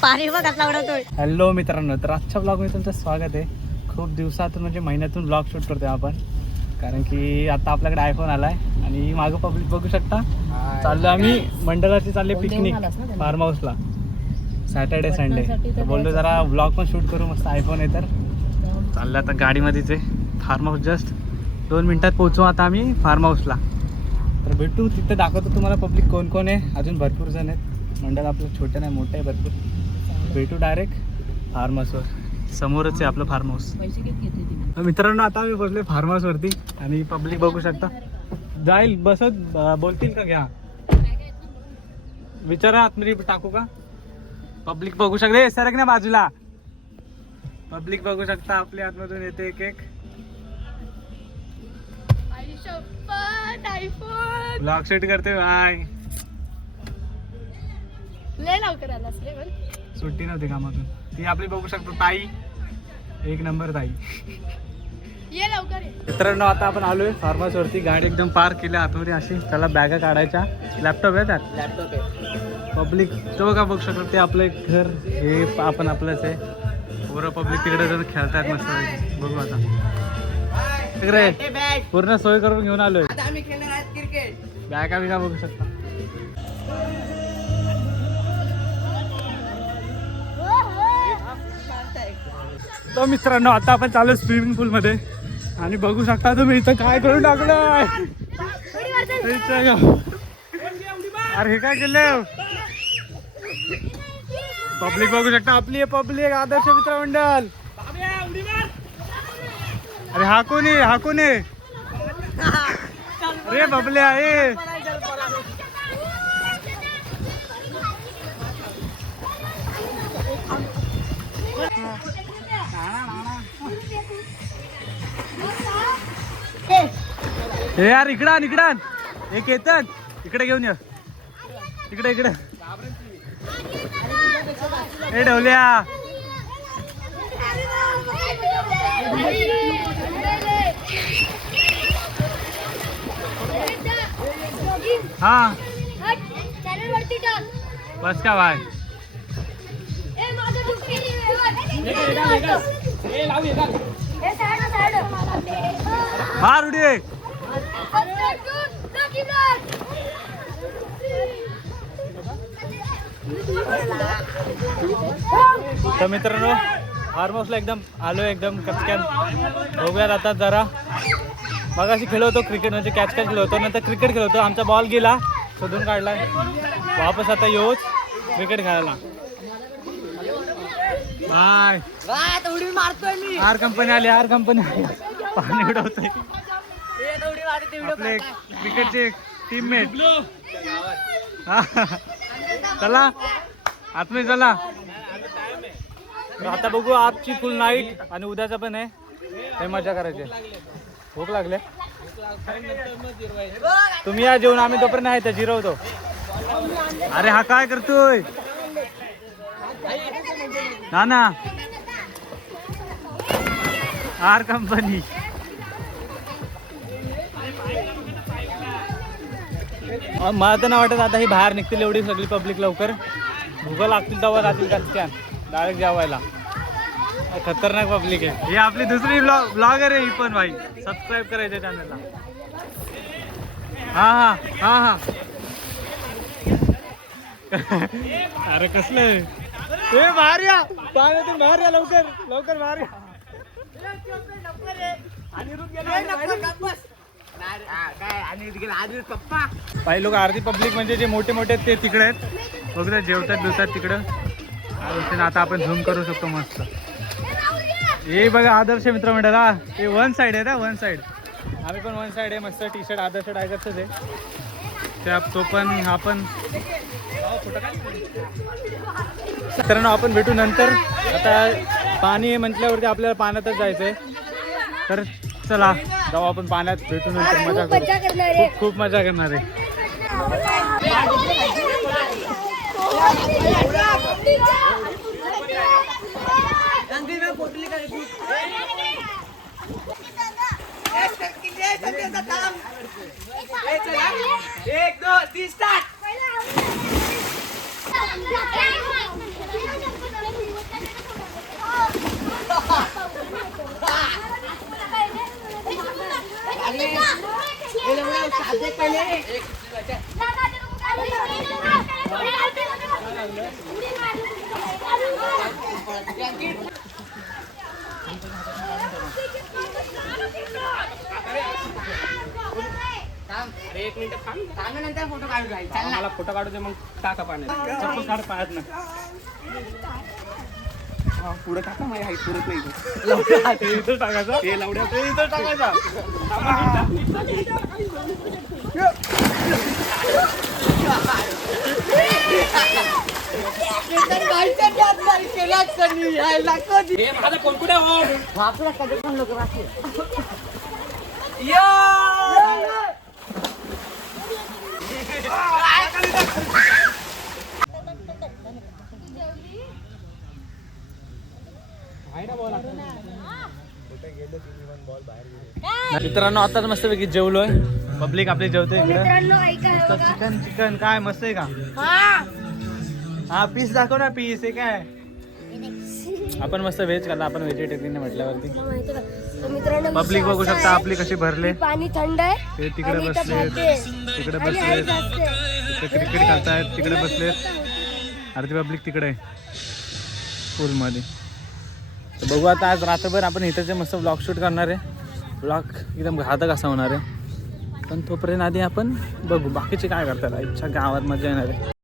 पाणी बघ कसला उडवतोय. हॅलो मित्रांनो, तर आजच्या ब्लॉगमध्ये तुमचं स्वागत आहे. खूप दिवसातून म्हणजे महिन्यातून ब्लॉग शूट करतोय आपण, कारण की आता आपल्याकडे आयफोन आलाय आणि मागं पब्लिक बघू शकता. चाललो आम्ही मंडळाची, चालले पिकनिक फार्म हाऊसला सॅटर्डे संडे. तर बोललो जरा ब्लॉग पण शूट करू, मस्त आयफोन आहे तर चाललं आता गाडीमध्येच आहे. फार्म हाऊस जस्ट 2 मिनिटात पोहोचू आता आम्ही फार्म हाऊसला. तर भेटू तिथे, दाखवतो तुम्हाला पब्लिक कोण कोण आहे. अजून भरपूर जण आहेत, मंडळ आपलं छोटं नाही मोठं आहे भरपूर. भेटू डायरेक्ट फार्म हाऊसवर, समोरच आहे आपलं फार्म हाऊस. मित्रांनो आता आम्ही बसले फार्म हाऊसवरती आणि पब्लिक बघू शकता. जाईल बसत बोलतील का, घ्या विचारा आतमध्ये टाकू का. पब्लिक बघू शकते, सरक ना बाजूला. पब्लिक बघू शकता आपल्या आतमधून येते एक एक. ब्लॉग शूट करते भाई. सुट्टी नव्हती कामातून. ती आपली बघू शकतो ताई, एक नंबर ताई. मित्रांनो आता आपण आलोय फार्म हाऊस वरती. गाडी एकदम पार्क केली आतमध्ये अशी. त्याला बॅगा काढायच्या. लॅपटॉप आहे त्यात, लॅपटॉप आहे. पब्लिक तो का बघू शकतो, ते आपलं एक घर, हे आपण आपलंच आहे. पूर्ण पब्लिक तिकडे जाऊन खेळतात मस्त. बघू आता तिकडे पूर्ण सोय करून घेऊन आलोय. बॅगा बिगा बघू शकता. तो मित्रांनो आता आपण चालू स्विमिंग पूल मध्ये आणि बघू शकता तुम्ही इथं काय करून टाकलंय. अरे हे काय केलं. पब्लिक बघू शकता आपली आहे. पब्लिक आदर्श मित्र मंडळ. अरे हा कोण आहे, हा कोण आहे. अरे बबले आहे. हे यार इकडं आण, इकडं आण. एक येतात इकडे घेऊन ये. इकडे इकडे हे ढवल्या. हा बस का भाई. मार उडी. तर मित्रांनो फार्म हाऊसला एकदम आलो, एकदम कचक्यान. बघूयात आता जरा. मगाशी खेळ होतो क्रिकेट, म्हणजे कॅच खेळ होतो, नंतर क्रिकेट खेळ होतो. आमचा बॉल गेला, शोधून काढलाय. वापस आता येऊच क्रिकेट खेळायला. बाय. आर कंपनी आली, आर कंपनी पाणी उडवतोय. आपले क्रिकेटचे टीममेट. चला आतमध्ये चला. आता बघू आजची फुल नाईट आणि उद्याचा पण आहे. हे मजा करायची. भूक लागले तुम्ही या जेवण, आम्ही तोपर्यंत आहे तर जिरवतो. अरे हा काय करतोय ना. R company. मला तर नाही वाटत आता ही बाहेर निघतील एवढी सगळी पब्लिक लवकर. भूक लागतील तेव्हा जातील कचक्यान डायरेक्ट जेवायला. खतरनाक पब्लिक आहे. ही आपली दुसरी ब्लॉगर आहे ही पण भाई. सबस्क्राईब करायचं चॅनलला. हा हा हा हा. अरे कसलं हे बाहेर या, पाण्यातून बाहेर या, लवकर लवकर बाहेर या. काही लोक अर्धी पब्लिक म्हणजे जे मोठे मोठे आहेत ते तिकडे आहेत. बघतात जेवतात बिवतात तिकडं. आता आपण झूम करू शकतो मस्त. हे बघा आदर्श मित्र मंडळ. हा ते वन साईड आहे ना, वन साईड. आम्ही पण वन साईड आहे. मस्त टी शर्ट आदर्श टायगरचंच आहे त्या. तो पण हा पण. मित्रांनो आपण भेटू नंतर. आता पाणी म्हटल्यावरती आपल्याला पाण्यातच जायचंय. तर चला जाऊ आपण पाण्यात, भेटू नंतर. मजा करू, खूप खूप मजा करणार आहे. एक मिनिट नंतर फोटो काढू मला फोटो काढू दे मग टाका पाण्यात चप्पल काढ पायात ना पुढे टाका माझ्या हाईट पुरत नाही इथं टाकायचं ते लावड्या इथं टाकायचा माझा कोण कुठे मित्रांनो आता मस्तपैकी जेवलोय पब्लिक आपली जेवते चिकन चिकन काय मस्त आहे का हा पीस दाखव ना पीस आहे काय आपण मस्त व्हेज खाल्ला आपण व्हेजिटेरियन म्हटल्यावरती पब्लिक बघू शकता आपली कशी भरले पाणी थंड आहे ते तिकडे बसले तिकडे बसले क्रिकेट खेळतायत तिकडे बसलेत अर्धी पब्लिक तिकडे आहे पूल मध्ये बघू आता आज रात्रभर आपण इथं मस्त ब्लॉग शूट करणार आहे ब्लॉग एकदम घातक असा होणार आहे पण तोपर्यंत आधी आपण बघू बाकीचे काय करतात इच्छा गावात मजा येणार आहे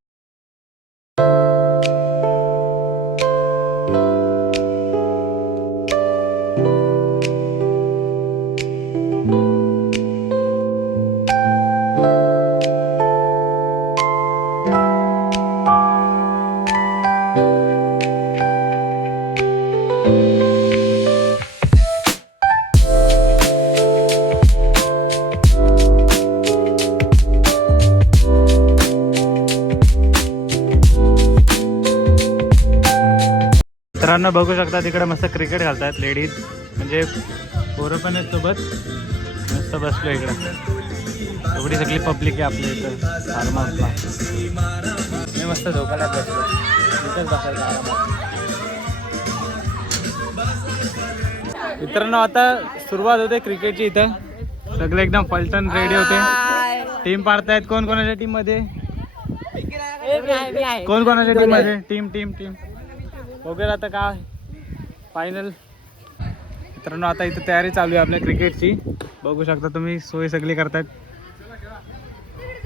मित्रांनो बघू शकता तिकडे मस्त क्रिकेट घालतात लेडीज म्हणजे पोरं पण आहेत सोबत मस्त बसलो इकडे एवढी सगळी पब्लिक आहे आपल्या इथं फार्म हाऊसला मी मस्त झोपायला बसलो इथंच बसायचं आरामात मित्रांनो आता सुरुवात होते क्रिकेटची इथं सगळे एकदम पलटन रेडी होते टीम पाडतायत कोण कोणाच्या टीम मध्ये कोण कोणाच्या टीम मध्ये टीम टीम टीम वगैरे आता काय फायनल मित्रांनो आता इथं तयारी चालू आहे आपल्या क्रिकेटची बघू शकता तुम्ही सोय सगळी करतायत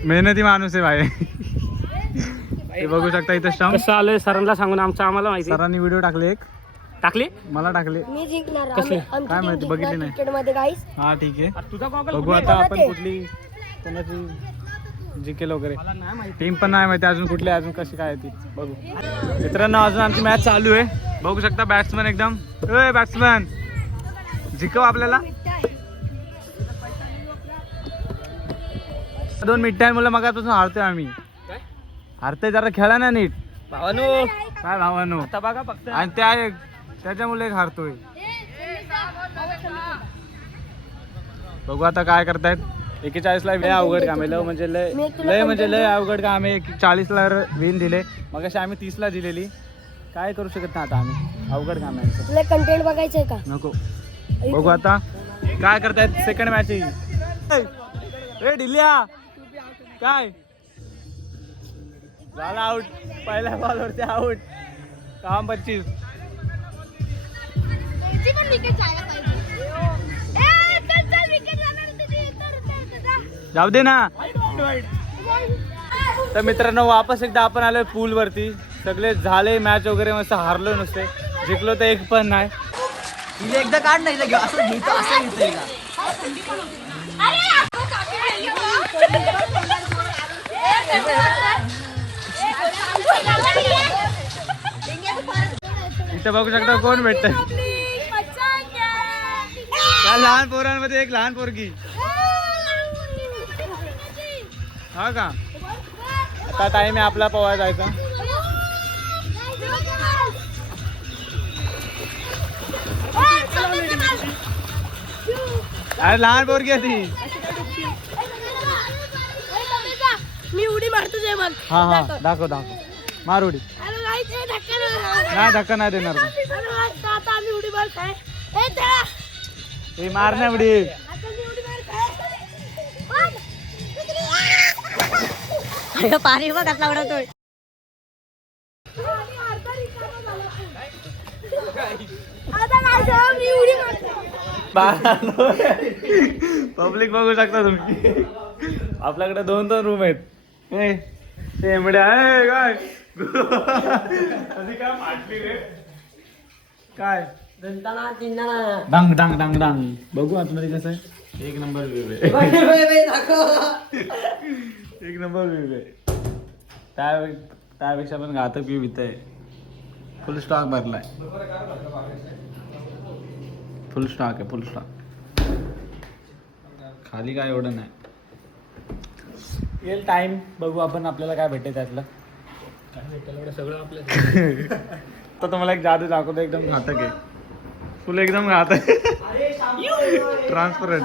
मेहनती माणूस आहे भाई ते बघू शकता इथं स्टंप कसं आलंय सरांना सांगून आम्हाला माहिती सरांनी व्हिडिओ टाकले एक टाकली मला टाकले मी जिंकणार कसले? काय माहिती बघितली नाही क्रिकेट मध्ये गाईस हा ठीक आहे तुझा गॉगल बघू आता आपण कुठली कोणाची जिंकेल वगैरे नाही माहिती टीम पण नाही माहिती अजून कुठली अजून कशी काय ती बघू मित्रांनो अजून आमची मॅच चालू आहे बघू शकता बॅट्समन एकदम बॅट्समन जिंकव आपल्याला 2 मिनिटां मुलं मगापासून हारतोय आम्ही हारतोय जरा खेळा ना नीट भावानो काय भावानो आता बघा फक्त आणि त्याच्यामुळे एक हारतोय बघू आता काय करतायत 41 ला लय अवघड काम आहे लय अवघड काम आहे 40 ला विन दिले मग अशी आम्ही 30 ला दिलेली काय करू शकत नाही आता आम्ही अवघड काम आहे तुला कंटेंट बघायचंय का नको बघू आता काय करतायत सेकंड मॅच ए ढिल्या काय झाला आउट पहिल्या बॉलवरती आउट काम 25 जाऊ दे ना तर मित्रांनो वापस एकदा आपण आलोय पूल वरती सगळे झाले मॅच वगैरे मस्त हारलो नसते जिंकलो तर एक पण नाही एकदा काढ नाही घेऊ असं घेतो असं घेतोय का इथं बघू शकता कोण भेटतंय त्या लहान पोरांमध्ये एक लहान पोरगी हा का आता टाइम आहे आपला पोहायला जायचा अरे लहान पोरगी आहे ती मी उडी रे मग हा हा दाखव मार उडी. अरे नाही ते धक्का नाही. नाही धक्का नाही देणार तू. अरे नाही, आता आम्ही उडी मार काय ए त्याला हे मार नाही उडी. आता मी उडी मार काय अरे पाणी बघ कसला उडवतोय. आता नाही सर, मी उडी मारतो. पब्लिक बघू शकता तुम्ही. आपल्याकडे 2 रूम आहेत. ए शेंबड्या ए, काय अशी काय फाटली रे काय डांग डांग डांग डांग. बघू आतमध्ये कसं आहे. एक नंबर व्ह्यू आहे. एक नंबर व्ह्यू आहे. त्यापेक्षा पण घातक व्ह्यू इथं आहे. फुल स्टॉक भरलाय. फुल स्टॉक आहे फुल स्टॉक. खाली काय एवढं नाही. येईल टाइम बघू आपण आपल्याला काय भेटेल त्यातलं. काय भेटेल एवढं सगळं आपलं. तर तुम्हाला एक जादू दाखवतो एकदम घातक आहे. फुल एकदम घातक ट्रान्सपरंट.